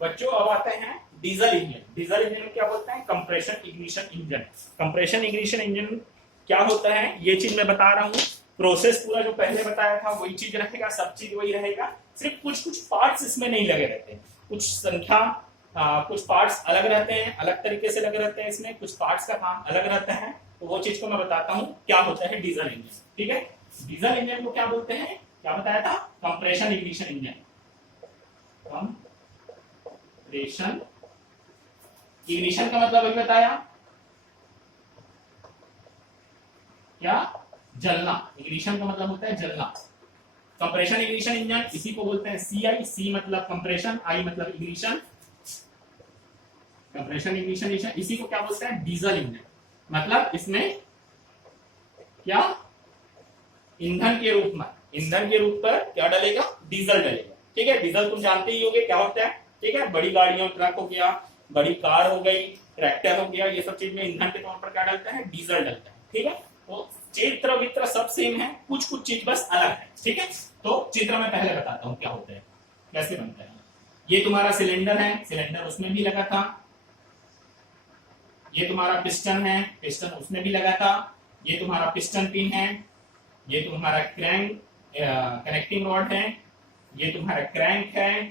बच्चों अब आते हैं डीजल इंजन। डीजल इंजन में क्या बोलते हैं? Compression ignition engine. Compression ignition engine क्या होता है ये चीज मैं बता रहा हूँ। प्रोसेस पूरा जो पहले बताया था वही चीज रहेगा, सब चीज वही रहेगा, सिर्फ कुछ कुछ पार्ट्स इसमें नहीं लगे रहते हैं। कुछ संख्या कुछ पार्ट्स अलग रहते हैं, अलग तरीके से लगे रहते हैं, इसमें कुछ पार्ट्स का काम अलग रहता है। तो वो चीज को मैं बताता हूँ क्या होता है डीजल इंजन। ठीक है, डीजल इंजन को क्या बोलते हैं? क्या बताया था? Compression ignition engine. Compression ignition का मतलब अभी बताया क्या? जलना। इग्निशन का मतलब होता है जलना। कंप्रेशन इग्निशन इंजन इसी को बोलते हैं सीआई। सी मतलब कंप्रेशन, आई मतलब इग्निशन। कंप्रेशन इग्निशन इसी को क्या बोलते हैं? Diesel engine. मतलब इसमें क्या ईंधन के रूप में, ईंधन के रूप पर क्या डलेगा? डीजल डलेगा। ठीक है, डीजल तुम जानते ही होगे क्या होता है। ठीक है, बड़ी गाड़ियों, ट्रक हो गया, बड़ी कार हो गई, ट्रैक्टर हो गया, ये सब चीज में ईंधन के तौर पर क्या डलता है? डीजल डलता है। ठीक है, तो चित्र वित्र सब सेम है, कुछ कुछ चीज बस अलग है। ठीक है, तो चित्र में पहले बताता हूँ क्या होता है, कैसे बनता है। ये तुम्हारा सिलेंडर है, सिलेंडर उसमें भी लगा था। ये तुम्हारा पिस्टन है, पिस्टन उसमें भी लगा था। ये तुम्हारा पिस्टन पिन है। ये तुम्हारा क्रैंक कनेक्टिंग रॉड है। ये तुम्हारा क्रैंक है,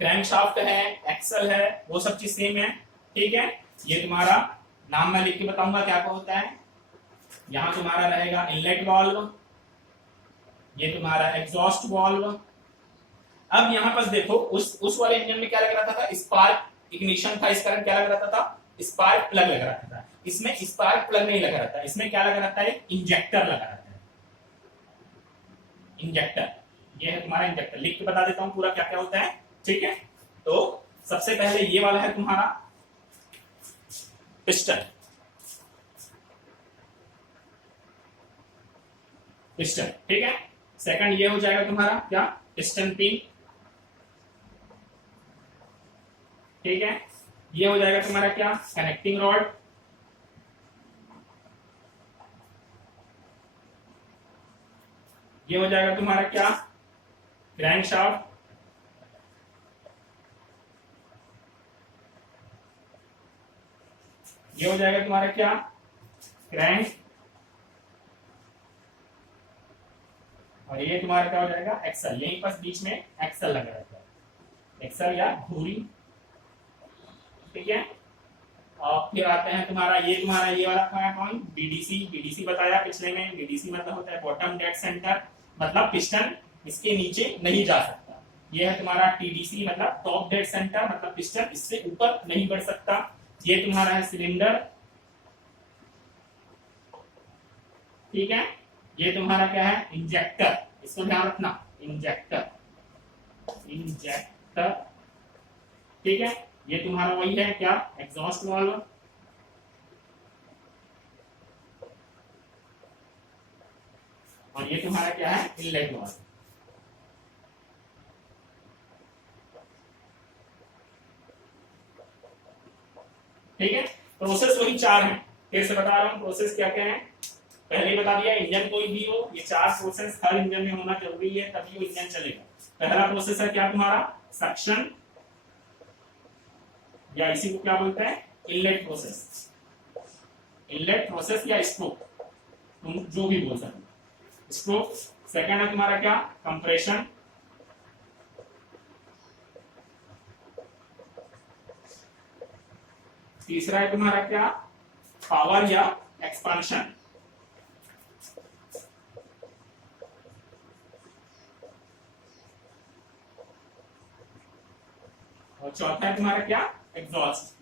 क्रैंक शाफ्ट है, एक्सल है, वो सब चीज सेम है। ठीक है, ये तुम्हारा नाम मैं लिख के बताऊंगा क्या क्या होता है। यहां तुम्हारा रहेगा इनलेट वाल्व, ये तुम्हारा एग्जॉस्ट वाल्व। अब यहां पर देखो उस वाले इंजन में क्या लग रहा था? स्पार्क इग्निशन था, इसका क्या लग रहा था? स्पार्क प्लग लग रहा था। इसमें स्पार्क प्लग नहीं लगा रहता, इसमें क्या लगा रहता है? इंजेक्टर लगा रहता है। इंजेक्टर, ये है तुम्हारा इंजेक्टर। लिख के बता देता हूं पूरा क्या क्या होता है। ठीक है, तो सबसे पहले ये वाला है तुम्हारा पिस्टन। पिस्टन, ठीक है। सेकंड ये हो जाएगा तुम्हारा क्या? Piston pin. ठीक है, ये हो जाएगा तुम्हारा क्या? Connecting rod. ये हो जाएगा तुम्हारा क्या? Crank shaft. ये हो जाएगा तुम्हारा क्या? क्रैंक। और ये तुम्हारा क्या हो जाएगा? एक्सल। यहीं पर बीच में एक्सल लगा रहता है, एक्सल या धुरी। ठीक है, और फिर आते हैं तुम्हारा ये वाला था कौन? बीडीसी। बीडीसी बताया पिछले में। बीडीसी मतलब होता है बॉटम डेड सेंटर, मतलब पिस्टन इसके नीचे नहीं जा सकता। ये है तुम्हारा टीडीसी, मतलब टॉप डेड सेंटर, मतलब पिस्टन इससे ऊपर नहीं बढ़ सकता। ये तुम्हारा है सिलेंडर। ठीक है, ये तुम्हारा क्या है? इंजेक्टर। इसको ध्यान रखना, इंजेक्टर। इंजेक्टर, ठीक है। ये तुम्हारा वही है क्या? Exhaust valve. और ये तुम्हारा क्या है? Inlet valve. ठीक है, प्रोसेस वही चार है। फिर से बता रहा हूं प्रोसेस क्या क्या है। पहले ही बता दिया, इंजन कोई भी हो, ये चार प्रोसेस हर इंजन में होना जरूरी है, तभी वो इंजन चलेगा। पहला प्रोसेस है क्या तुम्हारा? सक्शन, या इसी को क्या बोलते हैं? Inlet process. इनलेट प्रोसेस या स्ट्रोक, तुम जो भी बोल सकते। स्ट्रोक। सेकंड है तुम्हारा क्या? कंप्रेशन। तीसरा है तुम्हारा क्या? पावर या एक्सपांशन। और चौथा है तुम्हारा क्या? एग्जॉस्ट।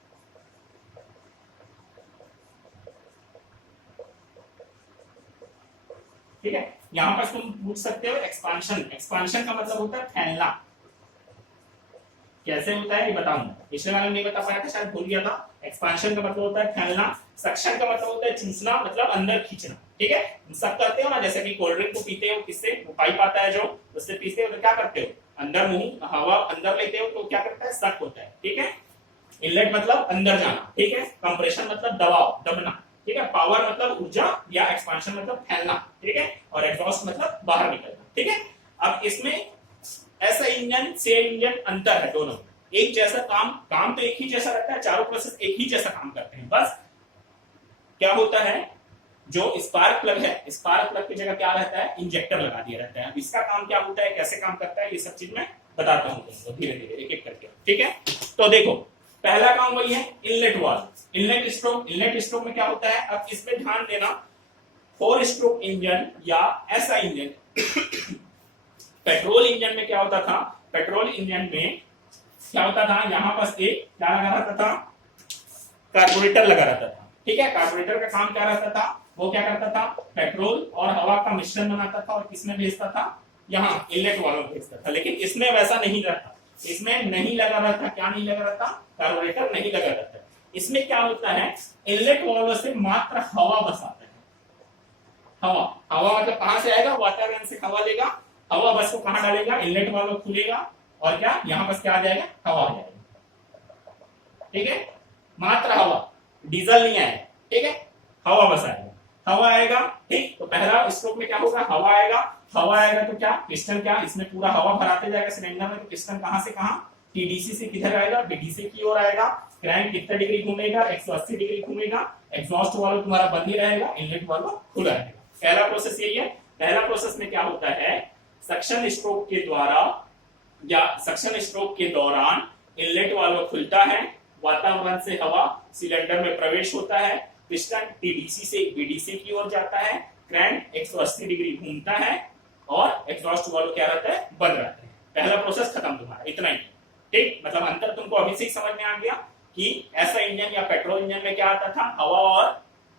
ठीक है, यहां पर तुम पूछ सकते हो एक्सपांशन। एक्सपांशन का मतलब होता है फैलना। कैसे होता है ये बताऊंगा। पिछले वाले में नहीं बता पाया था, शायद भूल गया था। एक्सपांशन का मतलब होता है फैलना। सक्शन का मतलब होता है चूसना, मतलब अंदर खींचना। ठीक है, सब करते हो ना, जैसे कि कोल्ड ड्रिंक को पीते हो, किससे? वो पाइप आता है जो, उससे पीते हो तो क्या करते हो? अंदर मुंह हवा अंदर लेते हो तो क्या करता है? सक होता है। ठीक है, इनलेट मतलब अंदर जाना। ठीक है, कंप्रेशन मतलब दबाव, दबना। ठीक है, पावर मतलब ऊर्जा, या एक्सपांशन मतलब फैलना। ठीक है, और एग्जॉस्ट मतलब बाहर निकलना। ठीक है, अब इसमें ऐसा इंजन से इंजन अंतर है दोनों। एक जैसा काम तो एक ही जैसा रहता है, चारों प्रोसेस एक ही जैसा काम करते हैं। बस क्या होता है, जो स्पार्क प्लग है, स्पार्क प्लग की जगह क्या रहता है, इंजेक्टर लगा दिया रहता है। अब इसका काम क्या होता है, कैसे काम करता है, ये सब चीज मैं बताता हूँ तुमको धीरे धीरे एक एक करके, ठीक है। तो देखो पहला काम वही है, inlet valve, inlet stroke. Inlet stroke में क्या होता है, अब इसमें ध्यान देना, 4 स्ट्रोक इंजन या ऐसा इंजन पेट्रोल इंजन में क्या होता था, पेट्रोल इंजन में क्या होता था, यहां पर एक क्या लगा रहता था, कार्बोरेटर लगा रहता था, ठीक है। कार्बोरेटर का काम क्या रहता था, वो क्या करता था, पेट्रोल और हवा का मिश्रण बनाता था और किसमें भेजता था, यहाँ इनलेट वाल्व में भेजता था। लेकिन इसमें वैसा नहीं रहता, इसमें नहीं लगा रहता, क्या नहीं लगा रहता, कार्बोरेटर नहीं लगा रहता। इसमें क्या होता है, इनलेट वाल्व से मात्र हवा बस आता है, हवा, हवा मतलब कहां से आएगा, वातावरण से हवा लेगा, हवा बस को कहां डालेगा, इनलेट वाल्व खुलेगा और क्या यहां बस क्या आ जाएगा, हवा आ जाएगा, ठीक है। मात्र हवा, डीजल नहीं आएगा, ठीक है, हवा बस आएगा, हवा आएगा, ठीक। तो पहला स्ट्रोक में क्या होगा, हवा आएगा, हवा आएगा तो क्या, पिस्टन क्या इसमें पूरा हवा भराते जाएगा सिलेंडर में, तो पिस्टन कहां से कहां, टीडीसी से किधर आएगा, बीडीसी की ओर आएगा। क्रैंक कितना डिग्री घूमेगा, 180 डिग्री घूमेगा। एग्जॉस्ट वाल्व तुम्हारा बंद ही रहेगा, इनलेट वाल्व खुला रहेगा। पहला प्रोसेस यही है। पहला प्रोसेस में क्या होता है, सक्शन स्ट्रोक के द्वारा या सक्शन स्ट्रोक के दौरान इनलेट वाल्व खुलता है, वातावरण से हवा सिलेंडर में प्रवेश होता है, पिस्टन टीडीसी से बीडीसी की ओर जाता है, क्रैंक 180 डिग्री घूमता है और एग्जॉस्ट वाल्व क्या रहता है, बंद रहता है। पहला प्रोसेस खत्म तुम्हारा, इतना ही, ठीक। मतलब अंतर तुमको अभी से समझ में आ गया कि ऐसा इंजन या पेट्रोल इंजन में क्या आता था, हवा और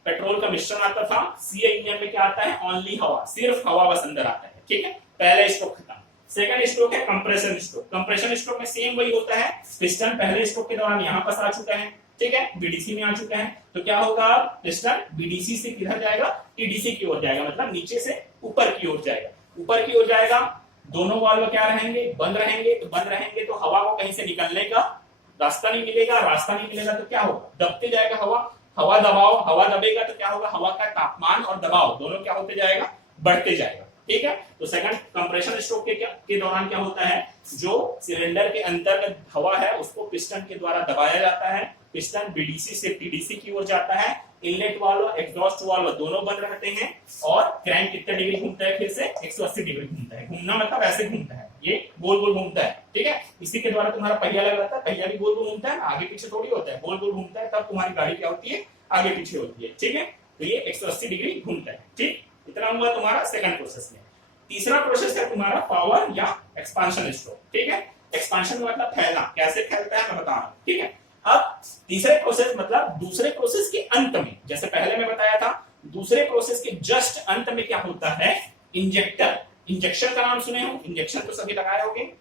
पेट्रोल का मिश्रण आता था। सीए इंजन में क्या आता है, ओनली हवा, सिर्फ हवा बस अंदर आता है, ठीक है। पहला स्ट्रोक खत्म। सेकंड स्ट्रोक है कंप्रेशन स्ट्रोक। कंप्रेशन स्ट्रोक में सेम वही होता है, पिस्टन पहले स्ट्रोक के दौरान यहां पास आ चुका है, ठीक है, बीडीसी में आ चुका है, तो क्या होगा, पिस्टन बीडीसी से किधर जाएगा, टीडीसी की ओर जाएगा, मतलब नीचे से ऊपर की ओर जाएगा, ऊपर की ओर जाएगा। दोनों वाल्व क्या रहेंगे, बंद रहेंगे, तो बंद रहेंगे तो हवा को कहीं से निकलने का रास्ता नहीं मिलेगा, रास्ता नहीं मिलेगा तो क्या होगा, दबते जाएगा हवा, हवा दबाव, हवा दबेगा तो क्या होगा, हवा का तापमान और दबाव दोनों क्या होते जाएगा, बढ़ते जाएगा, ठीक है। तो सेकंड कंप्रेशन स्ट्रोक के दौरान क्या होता है, जो सिलेंडर के अंदर में हवा है उसको पिस्टन के द्वारा दबाया जाता है, पिस्टन बीडीसी से टीडीसी की ओर जाता है, इनलेट वाल्व एग्जॉस्ट वाल्व दोनों बंद रहते हैं और क्रैंक कितने डिग्री घूमता है, फिर से 180 डिग्री घूमता है। घूमना मतलब ऐसे घूमता है, ये गोल गोल घूमता है, ठीक है। इसी के द्वारा तुम्हारा पहिया लग रहता है, पहिया भी गोल गोल घूमता है, आगे पीछे थोड़ी होता है, गोल गोल घूमता है, तब तुम्हारी गाड़ी क्या होती है, आगे पीछे होती है, ठीक है। तो ये 180 डिग्री घूमता है, ठीक। इतना हुआ तुम्हारा सेकंड प्रोसेस में। तीसरा प्रोसेस है तुम्हारा पावर या एक्सपांशन स्ट्रोक, ठीक है। एक्सपांशन मतलब फैलना, कैसे फैलता है मैं बता रहा हूं, ठीक है। अब तीसरे प्रोसेस मतलब दूसरे प्रोसेस के अंत में, जैसे पहले मैं बताया था, दूसरे प्रोसेस के जस्ट अंत में क्या होता है, इंजेक्टर। इंजेक्शन का नाम सुने हो, इंजेक्शन तो सभी लगाए होंगे,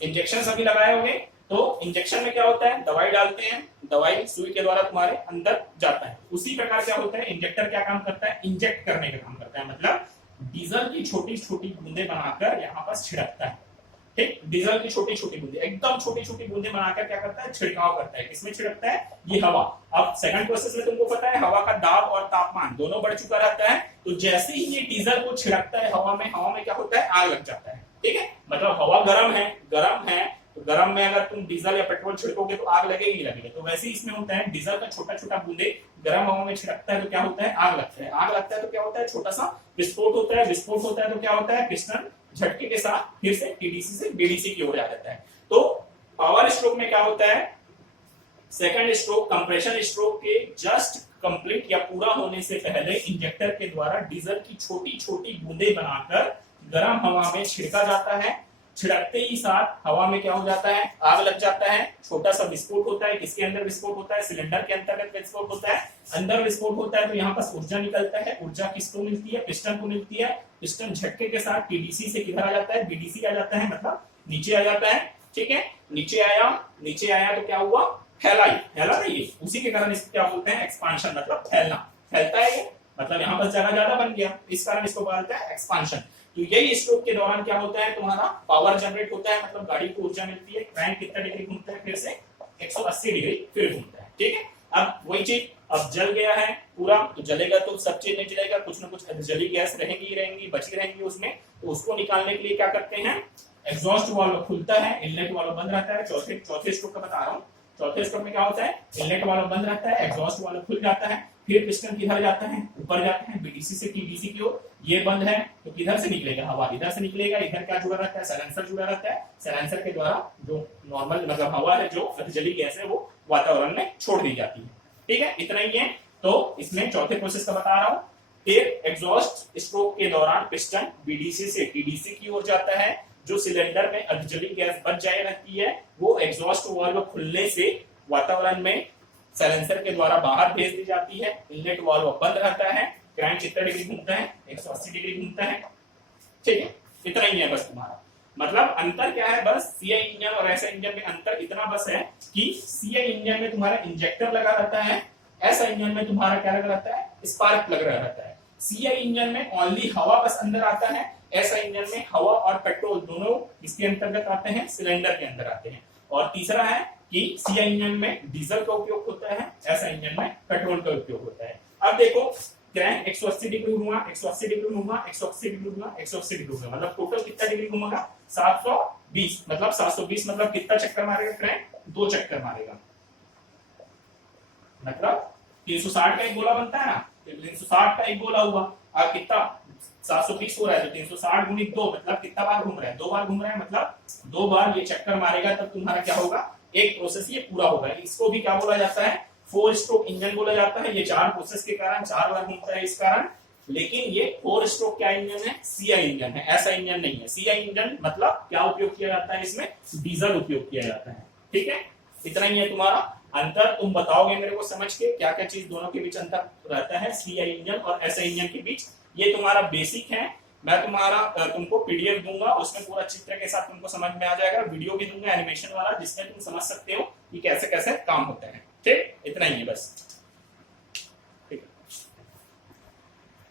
इंजेक्शन सभी लगाए होंगे। तो इंजेक्शन में क्या होता है, दवाई डालते हैं, दवाई सुई के द्वारा तुम्हारे अंदर जाता है। उसी प्रकार क्या होता है, इंजेक्टर क्या काम करता है, इंजेक्ट करने का काम करता है, मतलब डीजल की छोटी छोटी बूंदे बनाकर यहाँ पर छिड़कता है, ठीक। डीजल की छोटी छोटी बूंदे, एकदम छोटी छोटी बूंदे बनाकर क्या करता है, छिड़काव करता है। किसमें छिड़कता है, ये हवा। अब सेकंड प्रोसेस में तुमको पता है हवा का दाब और तापमान दोनों बढ़ चुका रहता है, तो जैसे ही ये डीजल को छिड़कता है हवा में क्या होता है, आग लग जाता है, ठीक है। मतलब हवा गर्म है, तो गर्म में अगर तुम डीजल या पेट्रोल छिड़कोगे तो आग लगेगी ही लगेगी। तो वैसे ही इसमें होता है, डीजल का छोटा छोटा बूंदे गर्म हवा में छिड़कता है तो क्या होता है, आग लगता है। आग लगता है तो क्या होता है, छोटा सा विस्फोट होता है, विस्फोट होता है तो क्या होता है, पिस्टन झटके के साथ फिर से टीडीसी से बीडीसी की ओर आ जाता है। तो पावर स्ट्रोक में क्या होता है, सेकंड स्ट्रोक कंप्रेशन स्ट्रोक के जस्ट कंप्लीट या पूरा होने से पहले इंजेक्टर के द्वारा डीजल की छोटी छोटी बूंदे बनाकर गर्म हवा में छिड़का जाता है। छिड़कते ही साथ हवा में क्या हो जाता है, आग लग जाता है, छोटा सा विस्फोट होता है। किसके अंदर विस्फोट होता है, सिलेंडर के अंतर्गत विस्फोट होता है, अंदर विस्फोट होता है तो यहाँ पर ऊर्जा निकलता है। ऊर्जा किसको मिलती है, पिस्टन को मिलती है। पिस्टन झटके के साथ टीडीसी से किधर आ जाता है, बीडीसी आ जाता है, मतलब नीचे आ जाता है, ठीक है। नीचे आया तो क्या हुआ, फैला नहीं ये, उसी के कारण इसको क्या बोलते हैं, एक्सपांशन, मतलब फैलना, फैलता है ये, मतलब यहाँ पर जगह ज्यादा बन गया, इस कारण इसको बोलते हैं एक्सपांशन। तो यही स्ट्रोक के दौरान क्या होता है, तुम्हारा पावर जनरेट होता है, मतलब गाड़ी को ऊर्जा मिलती है। क्रैंक कितना डिग्री घूमता है, फिर से 180 डिग्री फिर घूमता है, ठीक है। अब वही चीज, अब जल गया है पूरा, तो जलेगा तो सब चीज नहीं जलेगा, कुछ ना कुछ जली गैस रहेंगी, बची रहेंगी उसमें, तो उसको निकालने के लिए क्या करते हैं, एग्जॉस्ट वाल्व खुलता है, इनलेट वाल्व बंद रहता है। चौथे स्ट्रोक का बता रहा हूँ। चौथे स्ट्रोक में क्या होता है, इनलेट वाल्व बंद रहता है, एग्जॉस्ट वाल्व खुल जाता है, फिर पिस्टन किधर जाता है, ऊपर जाता है बीडीसी से टीडीसी की ओर। ये बंद है तो किधर से निकलेगा, हवा इधर से निकलेगा। इधर क्या जुड़ा रहता है, साइलेंसर जुड़ा रहता है। साइलेंसर के द्वारा जो नॉर्मल मतलब हवा है, जो अधजली गैस है, वो वातावरण में छोड़ दी जाती है। ठीक है, इतना ही है। तो इसमें चौथे प्रोसेस का बता रहा हूँ। फिर एग्जॉस्ट स्ट्रोक के दौरान पिस्टन बीडीसी से टीडीसी की ओर जाता है। जो सिलेंडर में अधजली गैस बच जाए रहती है, वो एग्जॉस्ट वाल्व खुलने से वातावरण में साइलेंसर के द्वारा बाहर भेज दी जाती है। इनलेट वाल्व बंद रहता है। क्रैंक कितना डिग्री घूमता है, 180 डिग्री घूमता है। ठीक है, इतना ही है बस तुम्हारा। मतलब अंतर क्या है, बस सीआई इंजन और ऐसा इंजन में अंतर इतना बस है कि सीआई इंजन में तुम्हारा इंजेक्टर लगा रहता है, ऐसा इंजन में तुम्हारा क्या लगा रहता है, स्पार्क लगा रहता है। सीआई इंजन में ओनली हवा बस अंदर आता है, ऐसा इंजन में हवा और पेट्रोल दोनों इसके अंतर्गत आते हैं, सिलेंडर के अंदर आते हैं। और तीसरा है कि सीआई इंजन में डीजल का उपयोग होता है, ऐसा इंजन में पेट्रोल का उपयोग होता है। अब देखो, क्रैंक 180 डिग्री घुमा, 180 डिग्री घुमा, 180 डिग्री घुमा, 180 डिग्री घुमा, मतलब टोटल कितना डिग्री घूमेगा, 720। मतलब 720 मतलब कितना चक्कर मारेगा क्रैंक, 2 चक्कर मारेगा। मतलब 360 का एक गोला बनता है ना, 360 का एक गोला हुआ। अब कितना 720 हो रहा है, तो 360 गुणित 2 मतलब कितना बार घूम रहा है, 2 बार घूम रहा है। मतलब 2 बार ये चक्कर मारेगा, तब तुम्हारा क्या होगा, एक प्रोसेस ये पूरा होगा। इसको भी क्या बोला जाता है, 4 स्ट्रोक इंजन बोला जाता है। ये 4 प्रोसेस के कारण 4 बार घूमता है इस कारण। लेकिन ये 4 स्ट्रोक क्या इंजन है, सीआई इंजन है, ऐसा इंजन नहीं है। सीआई इंजन मतलब क्या उपयोग किया जाता है, इसमें डीजल उपयोग किया जाता है। ठीक है, इतना ही है तुम्हारा अंतर। तुम बताओगे मेरे को समझ के क्या क्या चीज दोनों के बीच अंतर रहता है, सीआई इंजन और ऐसा इंजन के बीच। ये तुम्हारा बेसिक है। मैं तुम्हारा तुमको पीडीएफ दूंगा, उसमें पूरा चित्र के साथ तुमको समझ में आ जाएगा। वीडियो भी दूंगा एनिमेशन वाला, जिसमें तुम समझ सकते हो कि कैसे कैसे काम होता है। ठीक, इतना ही है बस।